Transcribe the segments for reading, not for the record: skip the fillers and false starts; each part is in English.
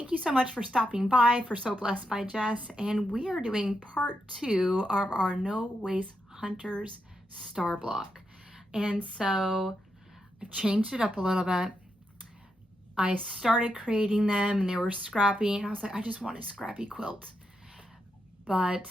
Thank you so much for stopping by for So Blessed by Jess, and we are doing part 2 of our No Waste Hunters star block. And so I changed it up a little bit. I started creating them and they were scrappy, and I was like, I just want a scrappy quilt, but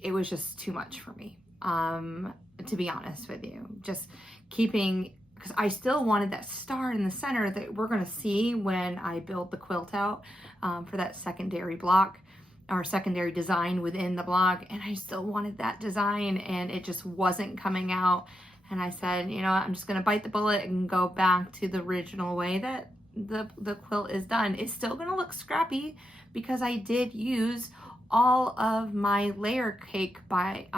it was just too much for me, to be honest with you. Just keeping, because I still wanted that star in the center that we're going to see when I build the quilt out for that secondary block or secondary design within the block. And I still wanted that design, and it just wasn't coming out. And I said, you know what, I'm just going to bite the bullet and go back to the original way that the quilt is done. It's still going to look scrappy because I did use all of my layer cake by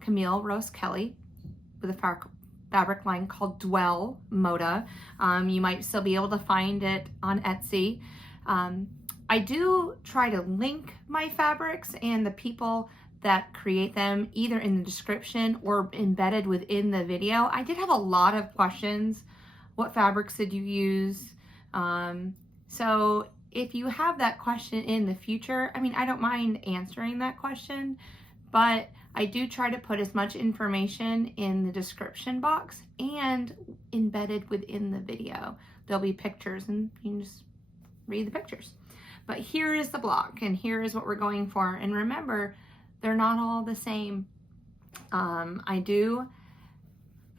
Camille Rose Kelly with a fabric line called Dwell Moda. You might still be able to find it on Etsy. I do try to link my fabrics and the people that create them either in the description or embedded within the video. I did have a lot of questions. What fabrics did you use? So if you have that question in the future, I mean, I don't mind answering that question, but I do try to put as much information in the description box and embedded within the video. There'll be pictures and you can just read the pictures. But here is the block and here is what we're going for. And remember, they're not all the same. There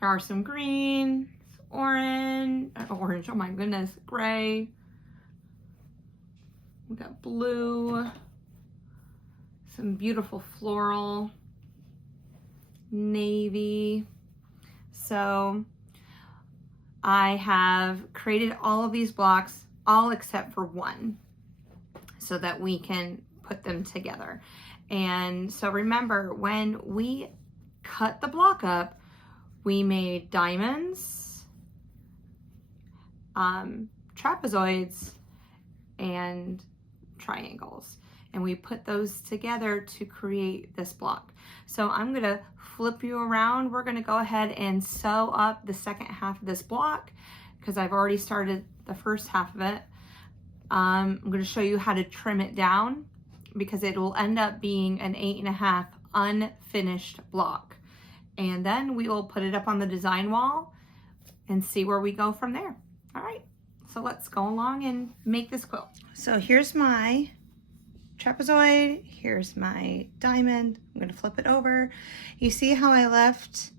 are some green, orange, oh my goodness, gray. We got blue, some beautiful floral, navy. So I have created all of these blocks, all except for one, so that we can put them together. And so remember, when we cut the block up, we made diamonds, trapezoids, and triangles, and we put those together to create this block. So I'm gonna flip you around. We're gonna go ahead and sew up the second half of this block because I've already started the first half of it. I'm gonna show you how to trim it down because it will end up being an 8.5 unfinished block. And then we will put it up on the design wall and see where we go from there. All right, so let's go along and make this quilt. So here's my trapezoid, here's my diamond. I'm gonna flip it over. You see how I left,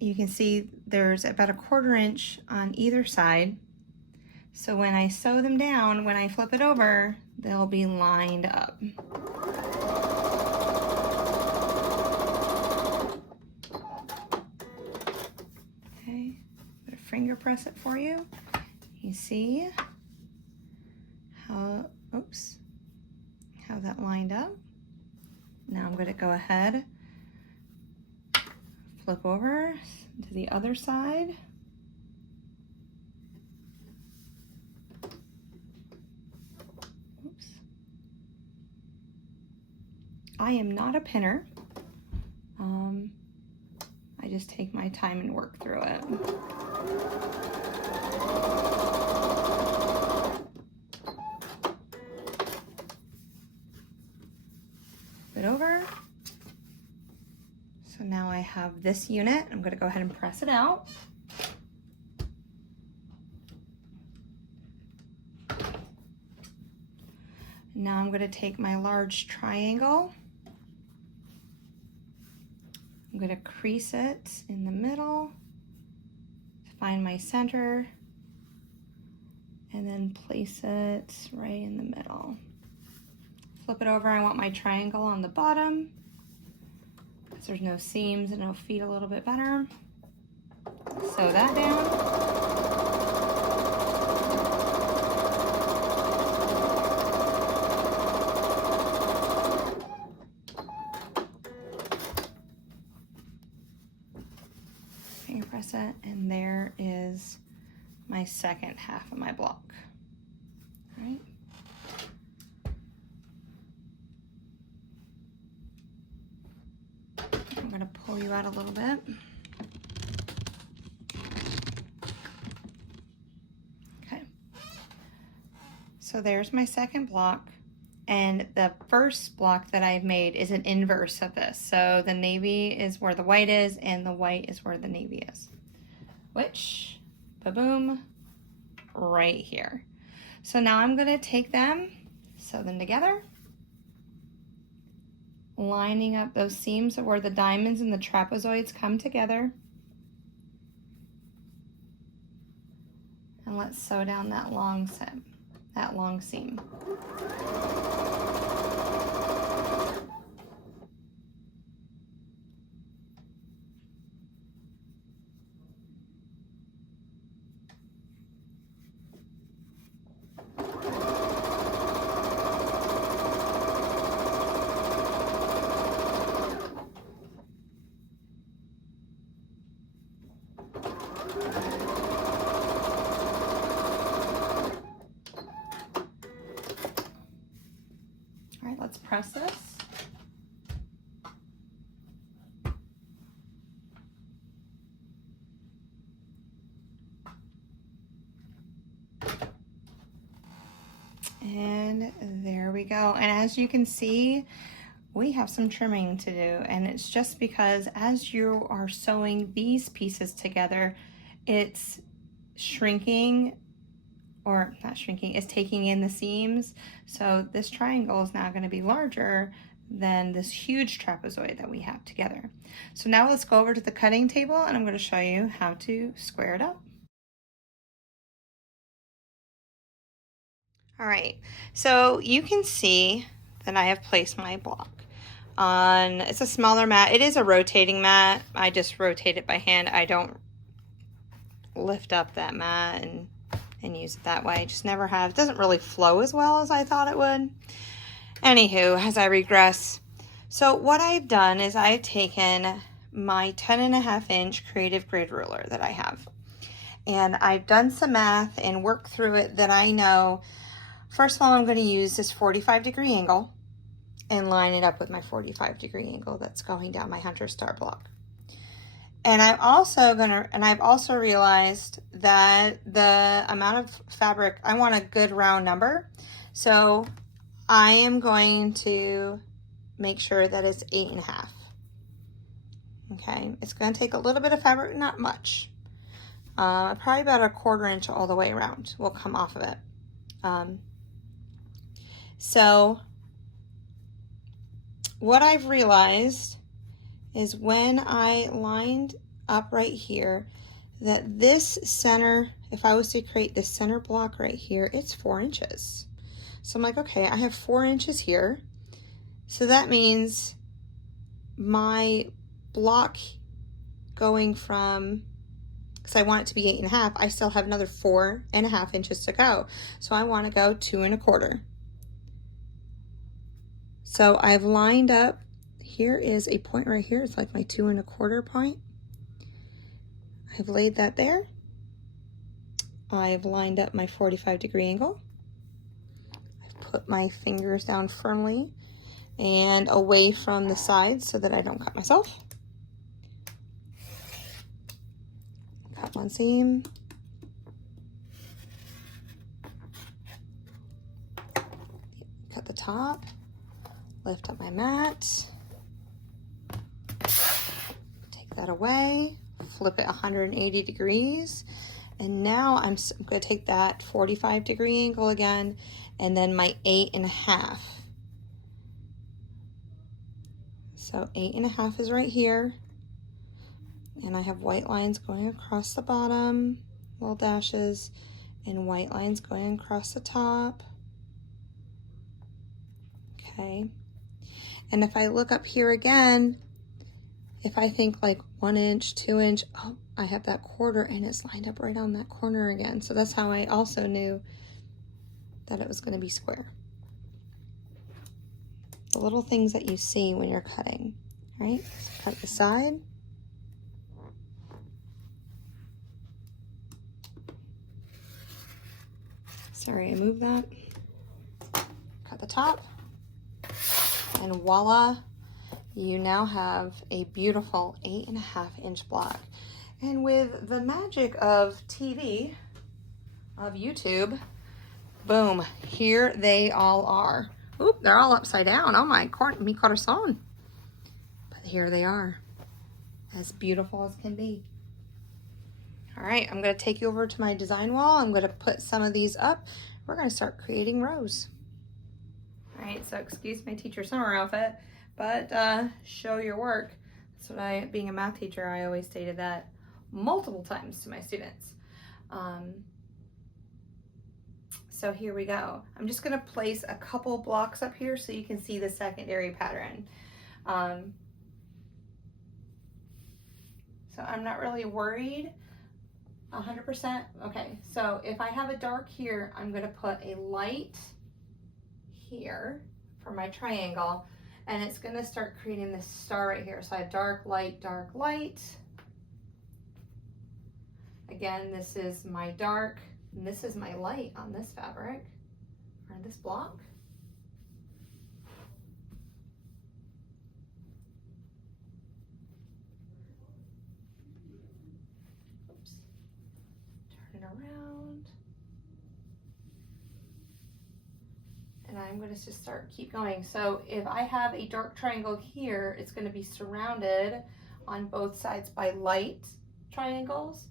you can see there's about 1/4 inch on either side. So when I sew them down, when I flip it over, they'll be lined up. Okay, I'm gonna finger press it for you. You see how, oops, how that lined up. Now I'm gonna go ahead, flip over to the other side. Oops. I am not a pinner. I just take my time and work through it. It over. So now I have this unit. I'm going to go ahead and press it out. Now I'm going to take my large triangle. I'm going to crease it in the middle to find my center and then place it right in the middle. Flip it over. I want my triangle on the bottom because there's no seams and it'll feed a little bit better. Sew that down. Finger press it, and there is my second half of my block. All right. I'm going to pull you out a little bit. So there's my second block, and the first block that I've made is an inverse of this. So the navy is where the white is, and the white is where the navy is, which, ba-boom, right here. So now I'm gonna take them, sew them together, lining up those seams where the diamonds and the trapezoids come together. And let's sew down that long seam. All right, let's press this. And there we go. And as you can see, we have some trimming to do, and it's just because as you are sewing these pieces together, it's shrinking, or not shrinking, it's taking in the seams. So this triangle is now going to be larger than this huge trapezoid that we have together. So now let's go over to the cutting table, and I'm going to show you how to square it up. All right, so you can see that I have placed my block on, it's a smaller mat. It is a rotating mat. I just rotate it by hand. I don't lift up that mat and use it that way. I just never have. It doesn't really flow as well as I thought it would. Anywho, as I regress. So what I've done is I've taken my 10.5-inch creative grid ruler that I have. And I've done some math and worked through it that I know. First of all, I'm going to use this 45-degree angle and line it up with my 45-degree angle that's going down my hunter star block. And I've also realized that the amount of fabric, I want a good round number. So I am going to make sure that it's 8.5. Okay, it's going to take a little bit of fabric, not much. Probably about a 1/4 inch all the way around will come off of it. So what I've realized is when I lined up right here, that this center, if I was to create this center block right here, it's 4 inches. So I'm like, okay, I have 4 inches here. So that means my block going from, because I want it to be 8.5, I still have another 4.5 inches to go. So I want to go 2 1/4. So I've lined up, here is a point right here, it's like my 2 1/4 point. I've laid that there. I've lined up my 45-degree angle. I've put my fingers down firmly and away from the sides so that I don't cut myself. Cut one seam. Cut the top. Lift up my mat. Take that away. Flip it 180 degrees. And now I'm going to take that 45-degree angle again, and then my 8.5. So 8.5 is right here. And I have white lines going across the bottom, little dashes, and white lines going across the top. Okay. And if I look up here again, if I think like 1 inch, 2 inch, oh, I have that 1/4 and it's lined up right on that corner again. So that's how I also knew that it was going to be square. The little things that you see when you're cutting, right? So cut the side. Sorry, I moved that. Cut the top. And voila, you now have a beautiful 8.5-inch block. And with the magic of TV, of YouTube, Boom, here they all are. Oop, they're all upside down. Oh my, mi corazón. But here they are, as beautiful as can be. All right, I'm gonna take you over to my design wall. I'm gonna put some of these up. We're gonna start creating rows. All right, so excuse my teacher summer outfit, but show your work. That's what being a math teacher, I always stated that multiple times to my students. So here we go. I'm just gonna place a couple blocks up here so you can see the secondary pattern. So I'm not really worried 100%. Okay, so if I have a dark here, I'm gonna put a light here for my triangle, and it's gonna start creating this star right here. So I have dark, light, dark, light. Again, this is my dark, and this is my light on this fabric, or this block. Oops. Turn it around. And I'm going to just keep going. So if I have a dark triangle here, it's going to be surrounded on both sides by light triangles.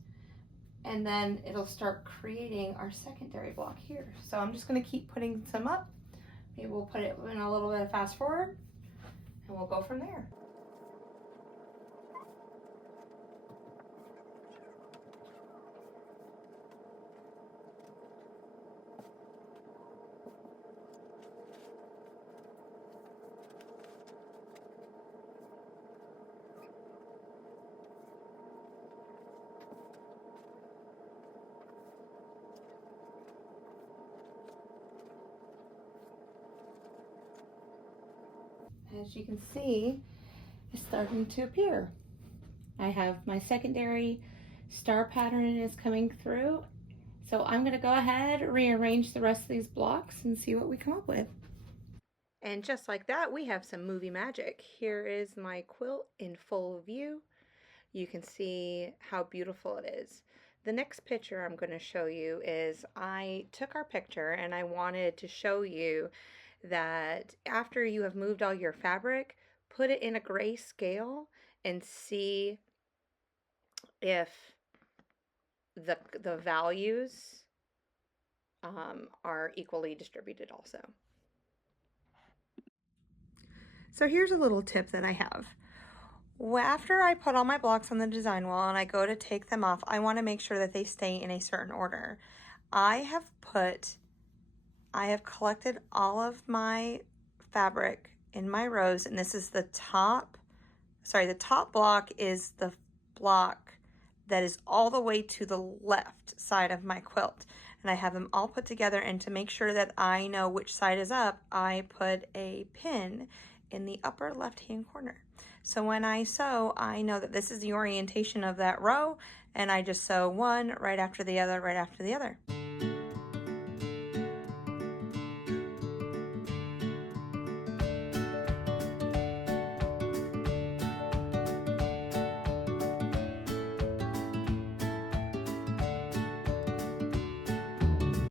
And then it'll start creating our secondary block here. So I'm just going to keep putting some up. Maybe we'll put it in a little bit of fast forward, and we'll go from there. As you can see, it's starting to appear. I have my secondary star pattern is coming through. So I'm gonna go ahead, rearrange the rest of these blocks and see what we come up with. And just like that, we have some movie magic. Here is my quilt in full view. You can see how beautiful it is. The next picture I'm going to show you is I took our picture and I wanted to show you that after you have moved all your fabric, put it in a gray scale and see if the values are equally distributed also. So here's a little tip that I have. After I put all my blocks on the design wall and I go to take them off, I want to make sure that they stay in a certain order. I have collected all of my fabric in my rows, and this is the top block is the block that is all the way to the left side of my quilt. And I have them all put together, and to make sure that I know which side is up, I put a pin in the upper left-hand corner. So when I sew, I know that this is the orientation of that row, and I just sew one right after the other, right after the other.